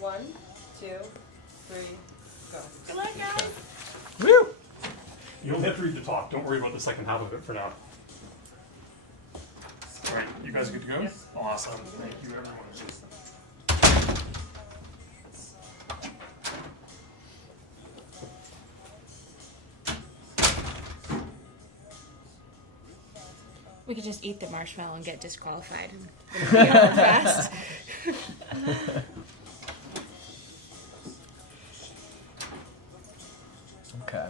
1, 2, 3, go. Good luck, guys. Woo! You only have to read the talk. Don't worry about the second half of it for now. All right, you guys good to go? Yes. Awesome. Thank you, everyone. We could just eat the marshmallow and get disqualified and be over fast. Okay.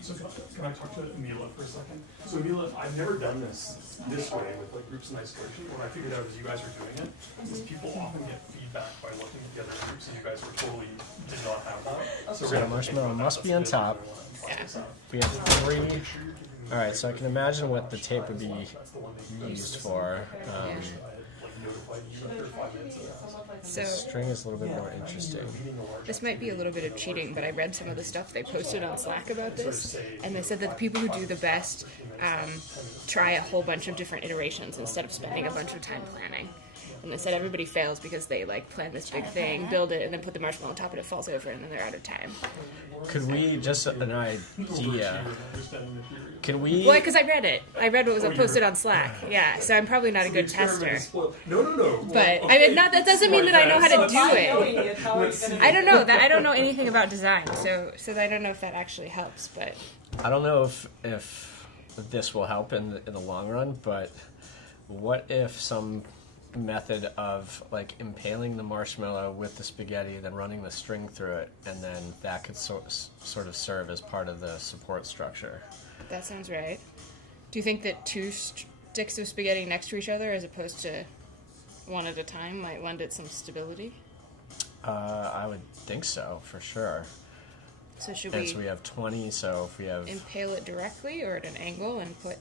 So can I talk to Emila for a second? So Emila, I've never done this way with like groups in isolation. What I figured out as you guys are doing it is people often get feedback by looking at the other groups, and you guys were totally did not have that. So the marshmallow must be on top. We have 3. All right, so I can imagine what the tape would be used for. So String is a little bit more interesting. this might be a little bit of cheating, but I read some of the stuff they posted on Slack about this, and they said that the people who do the best try a whole bunch of different iterations instead of spending a bunch of time planning. And they said everybody fails because they like plan this big thing, build it, and then put the marshmallow on top, and it falls over, and then they're out of time. Could we, just an idea, can we... Well, because I read it. I read what was posted on Slack. Yeah, so I'm probably not a good tester. No. But I mean, not that doesn't mean that I know how to do it. I don't know that. I don't know anything about design, so I don't know if that actually helps. But I don't know if this will help in the long run, but what if some method of like impaling the marshmallow with the spaghetti, then running the string through it, and then that could sort of serve as part of the support structure? that sounds right. Do you think that 2 sticks of spaghetti next to each other, as opposed to one at a time, might lend it some stability? I would think so, for sure. So should And so we have 20, so if we have... impale it directly or at an angle and put...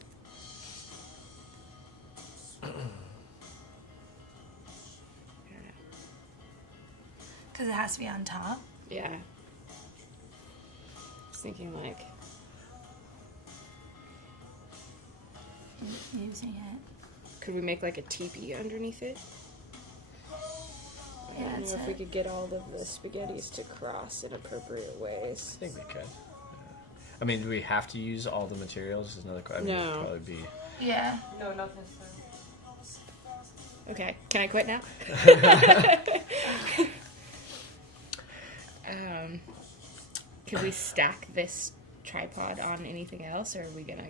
Because it has to be on top. Yeah. I was thinking like... Using it. Could we make like a teepee underneath it? Yeah, I don't that's know if we it. could get all of the spaghettis to cross in appropriate ways. I think we could. I mean, do we have to use all the materials? Is another question. I mean, No. it'd probably be... Yeah. No, not necessarily. Okay, can I quit now? Could we stack this tripod on anything else, or are we gonna...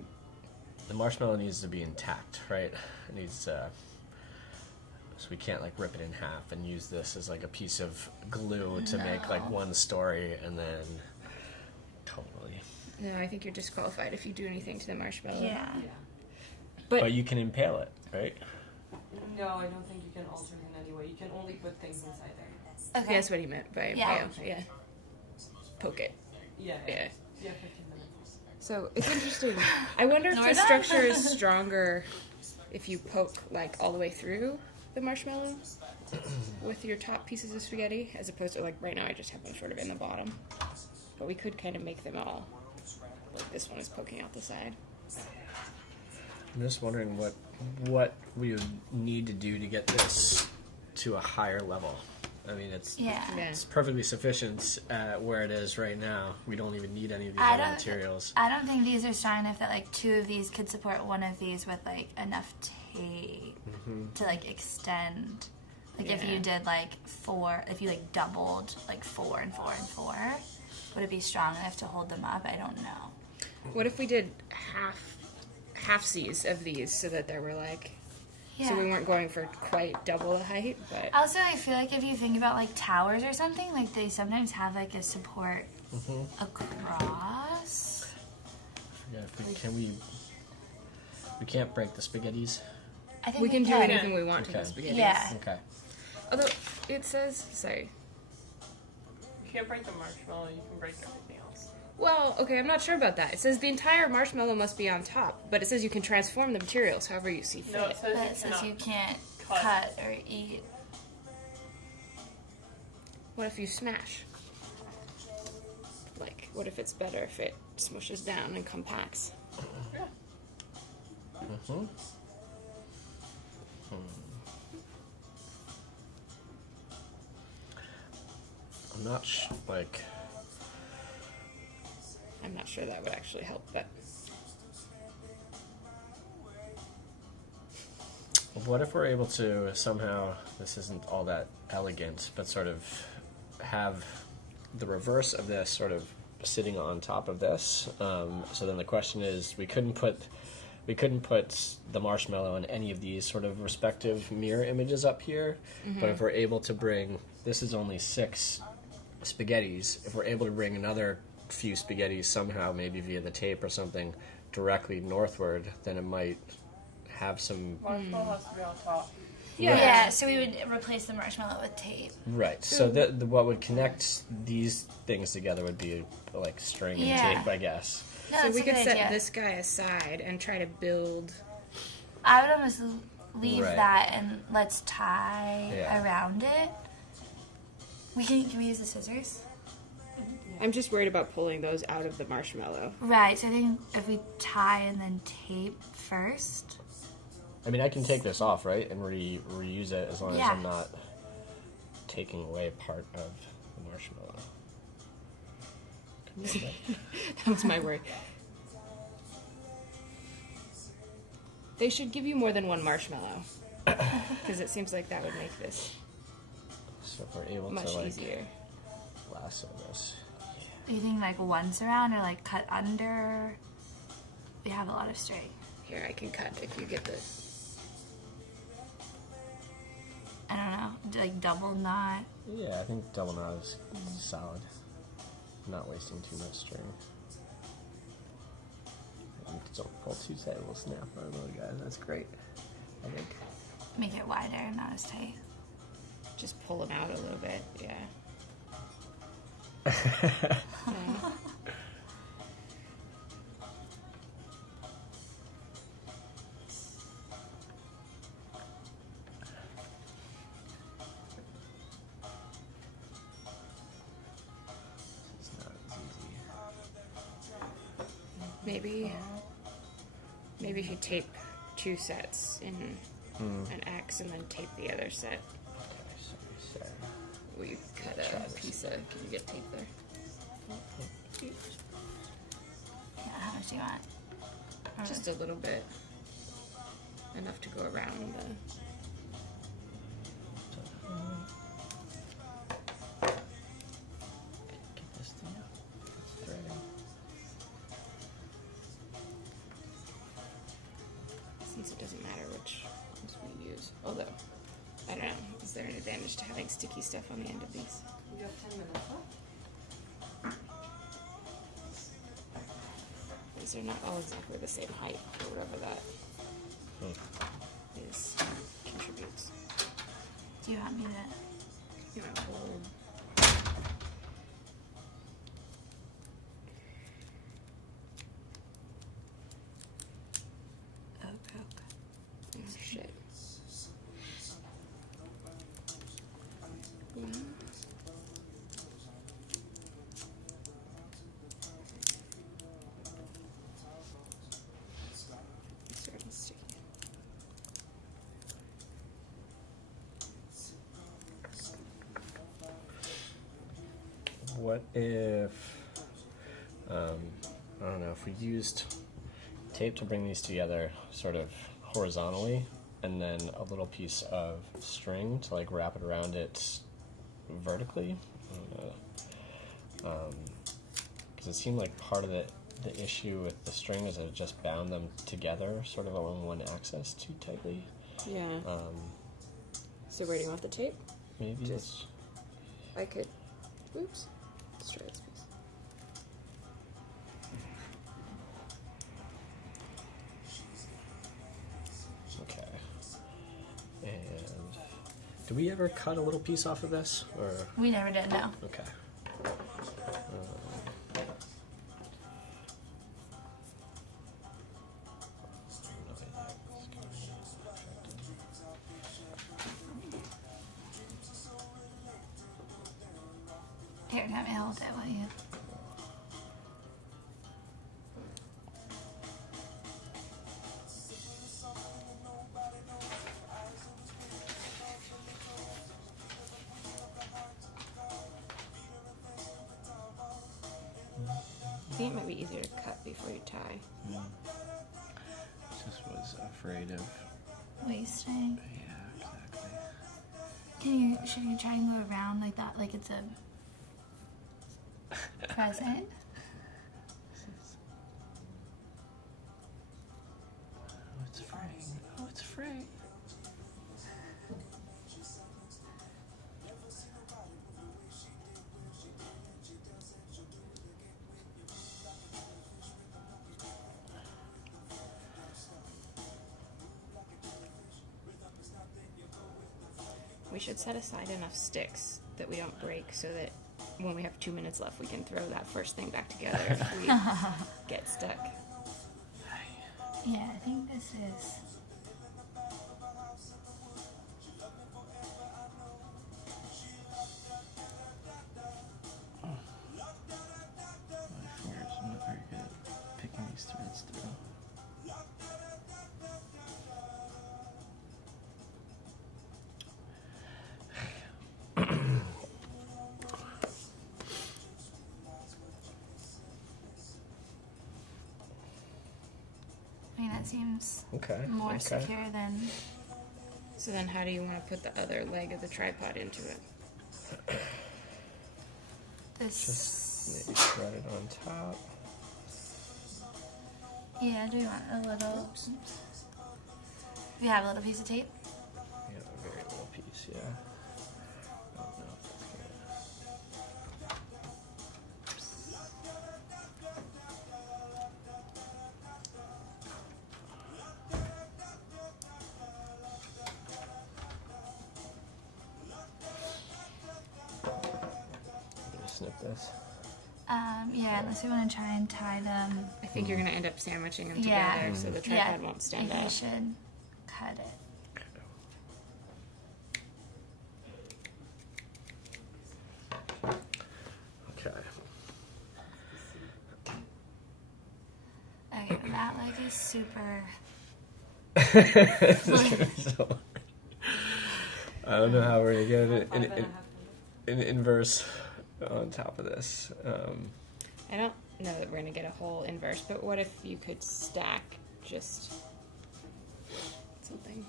The marshmallow needs to be intact, right? It needs so we can't like rip it in half and use this as like a piece of glue to make like one story and then totally. No, I think you're disqualified if you do anything to the marshmallow. Yeah. But you can impale it, right? No, I don't think you can alter it in any way. You can only put things inside there. Okay. That's what he meant by Yeah. impale. Yeah. Poke it. Yeah. Yeah. Yeah, 15 minutes. So it's interesting. I wonder if the structure is stronger if you poke like all the way through the marshmallow with your top pieces of spaghetti, as opposed to like right now I just have them sort of in the bottom. But we could kind of make them all like this one is poking out the side. I'm just wondering what we would need to do to get this to a higher level. I mean, it's perfectly sufficient where it is right now. We don't even need any of these other materials. I don't think these are strong enough that like 2 of these could support one of these with like enough tape to like extend. Like if you did like 4, if you like doubled like 4 and 4 and 4, would it be strong enough to hold them up? I don't know. What if we did half-sies of these so that there were like... Yeah. So we weren't going for quite double the height, but... Also, I feel like if you think about like towers or something, like they sometimes have like a support across. Yeah, we can't break the spaghettis. I think we can do anything we want to the spaghetti. Yeah. Okay. Although it says... Sorry. You can't break the marshmallow, you can break everything else. Well, okay, I'm not sure about that. It says the entire marshmallow must be on top, but it says you can transform the materials however you see fit. No, it says But you it says cannot. you can't cut or eat. What if you smash? Like, what if it's better if it smushes down and compacts? I'm not I'm not sure that would actually help, but what if we're able to somehow, this isn't all that elegant, but sort of have the reverse of this sort of sitting on top of this. So then the question is, we couldn't put the marshmallow in any of these sort of respective mirror images up here, but if we're able to bring, this is only 6 spaghettis, if we're able to bring another few spaghettis somehow, maybe via the tape or something, directly northward, then it might have some... Marshmallow has to be on top. Yeah, so we would replace the marshmallow with tape. Right. So what would connect these things together would be like string and tape, I guess. No, so that's we a could good set idea. this guy aside and try to build. I would almost leave Right. that and let's tie Yeah. around it. Can we use the scissors? I'm just worried about pulling those out of the marshmallow. Right, so I think if we tie and then tape first. I mean, I can take this off, right, and reuse it as long as I'm not taking away part of the marshmallow. That was my worry. They should give you more than one marshmallow, because it seems like that would make this So if we're able much to like easier. lasso this. You think like once around or like cut under? We have a lot of string. Here, I can cut if you get the. I don't know, like double knot. Yeah, I think double knot is solid. Not wasting too much string. And don't pull too tight, we'll snap our little guys. That's great, I think. Make it wider, not as tight. Just pull them out a little bit, yeah. It's not as easy. Maybe if you tape 2 sets in an X and then tape the other set. Okay, so Sarah. Will you cut Try a this. piece of? Can you get tape there? Yeah, how much do you want? Or Just a little bit. Enough to go around the. Get this thing out. It's threading. Since it doesn't matter which ones we use. Although, I don't know. Is there an advantage to having sticky stuff on the end of these? You have 10 minutes left. These are not all exactly the same height, or whatever that is contributes. do you want me to? You want to hold. Okay. Oh shit. Starting sticky. What if, I don't know, if we used tape to bring these together sort of horizontally, and then a little piece of string to like wrap it around it vertically? I don't know. Because it seemed like part of the issue with the string is that it just bound them together sort of on one axis too tightly. Yeah. So where do you want the tape? Maybe Just- I could. Oops. Let's try this piece. okay. And do we ever cut a little piece off of this, or We never did, no. okay? Here, let me hold it while you. think it might be easier to cut before you tie. Just was afraid of. Wasting. Yeah, exactly. Should you try and go around like that, like it's a present? Oh, it's fraying. Oh, it's fraying. We should set aside enough sticks that we don't break so that when we have 2 minutes left, we can throw that first thing back together if we get stuck. Yeah, I think this is. My fingers are not very good at picking these threads through. I mean, that seems Okay. more okay. secure than. So then how do you want to put the other leg of the tripod into it? This. Just maybe thread it on top. Yeah, do you want a little. You have a little piece of tape? Yeah, a very little piece, yeah. I don't know if that's gonna... I'm gonna snip this. Yeah, unless you want to try and tie them. I think you're going to end up sandwiching them Yeah. together so the tripod won't stand I think up. you should cut it. Okay. Okay, that leg is super. So, I don't know how we're gonna get it 5.5 minutes. in inverse on top of this. I don't know that we're going to get a whole inverse, but what if you could stack just something?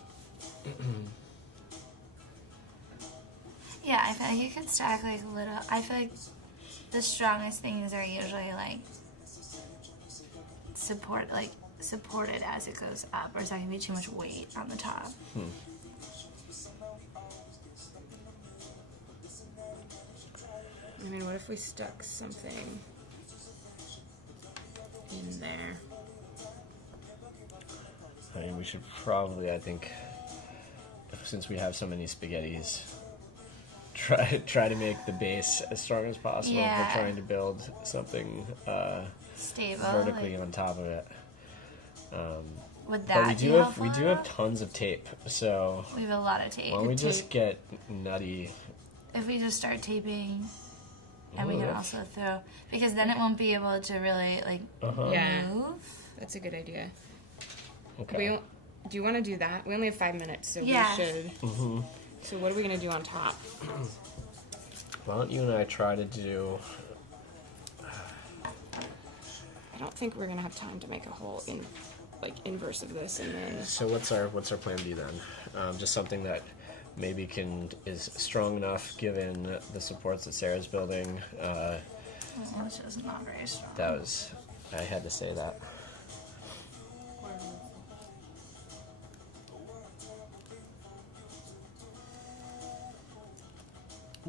Yeah, I feel like you can stack like a little. I feel like the strongest things are usually like supported as it goes up, or is that gonna be too much weight on the top? I mean, what if we stuck something in there? I mean, we should probably, I think, since we have so many spaghettis, try to make the base as strong as possible. Yeah. We're trying to build something Stable. vertically on top of it. Would But that we be do have helpful? tons of tape, so We have a lot of tape. why don't we just Tape- get nutty? If we just start taping, and we Ooh, can that's- also throw, because then it won't be able to really like Yeah, move. that's a good idea. Okay. Do you want to do that? We only have 5 minutes, so Yeah. we should. So what are we going to do on top? Why don't you and I try to do? I don't think we're going to have time to make a whole inverse of this, and then So what's our plan B then? Just something that maybe is strong enough given the supports that Sarah's building. It's just not very strong. I had to say that.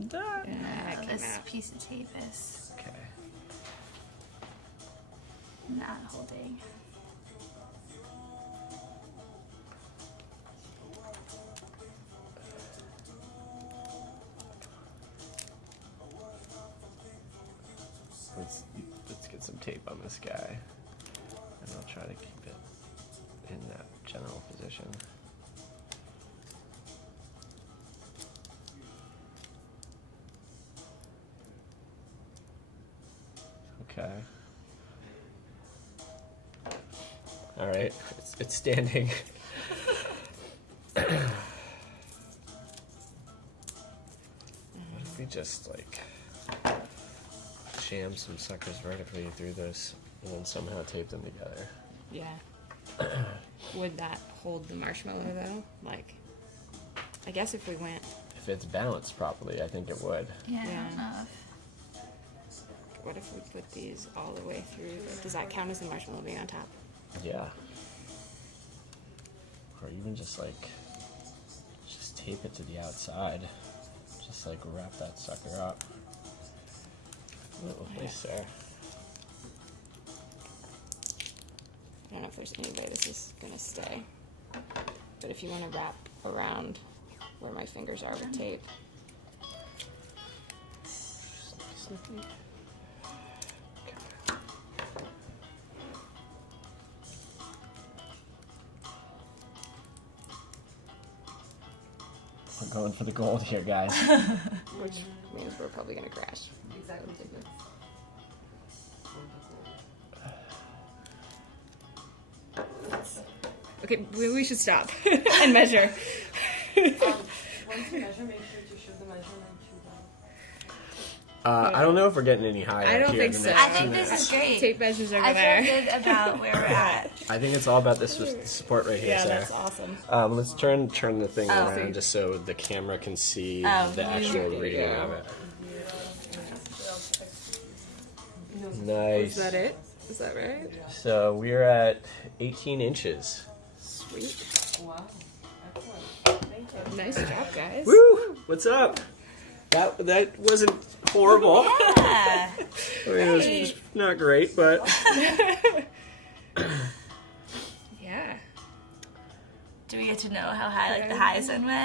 that came This out. piece of tape is Okay. not holding. Let's get some tape on this guy, and I'll try to keep it in that general position. Okay. All right, it's standing. What if we just sham some suckers vertically through this and then somehow tape them together. Yeah. Would that hold the marshmallow though? Like, I guess if we went. If it's balanced properly, I think it would. Yeah, I Yeah. don't know What if we put these all the way through? Does that count as the marshmallow being on top? Yeah. Or even just tape it to the outside. Just like wrap that sucker up. A little place there. I don't know if there's any way this is gonna stay. But if you want to wrap around where my fingers are with tape. Snippy. We're going for the gold here, guys. Which means we're probably gonna crash. Exactly. Okay, we should stop and measure. Once you measure, make sure to show the measurement to them. I don't know if we're getting any higher. I don't here in think the so. next I few think minutes. this is great. Tape measures over I there. feel good about where we're at. I think it's all about this support right here, Yeah, Sarah. that's awesome. Let's turn the thing Oh. around just so the camera can see Oh, the actual you reading go. of it. Is Nice. that it? Is that right? So we're at 18 inches. Sweet. Wow. Excellent. Thank you. Nice job, guys. Woo! What's up? That wasn't horrible. Yeah. I mean, it was just not great, but Yeah. Do we get to know how high like the Heisen went?